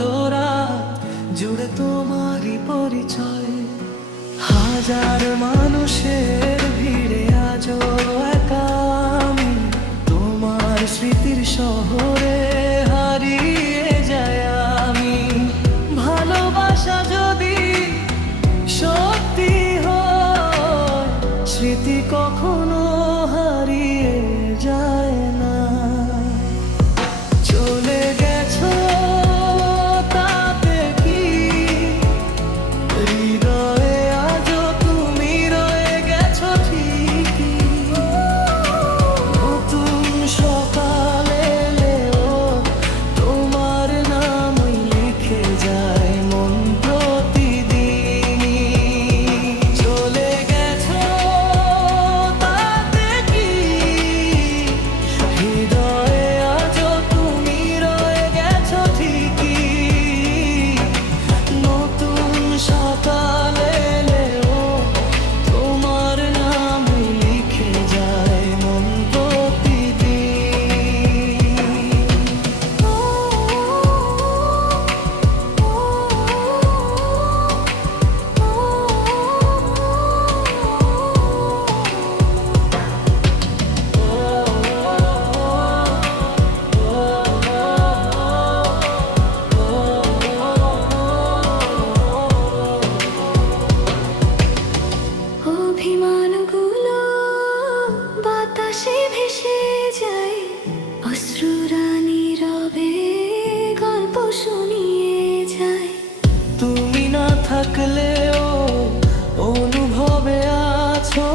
দোরা জুড়ে তোমারই পরিচয়। হাজার মানুষের ভিড়ে আজও একা আমি, তোমার স্মৃতির শহরে হারিয়ে যায় আমি। ভালোবাসা যদি সত্যি হয়, স্মৃতি কখনো হারিয়ে যায় না। চলে গেছো তাতে কি, হৃদয়ে আজও তুমি রয়ে গেছো ঠিকই। নতুন সকাল এলেও তোমার নামই লিখে যায় মন প্রতিদিনই। চলে গেছো তাতে কি, হৃদয়ে আজও তুমি রয়ে গেছো ঠিকই। নতুন সকাল এলেও তোমার নামই লিখে যায় মন প্রতিদিন। অভিমানগুলো বাতাসে ভেসে যায়, অশ্রুরা নীরবে গল্প শুনিয়ে যায়। তুমি না থাকলেও অনুভবে আছো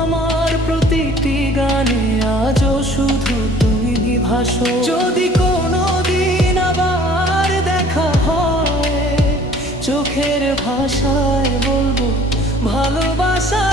আমার প্রতিটি গানে, আজও শুধু তুমি ভাসো। যদি কোনো দিন আবার দেখা হয়, চোখের ভাষায় বলবো ভালোবাসা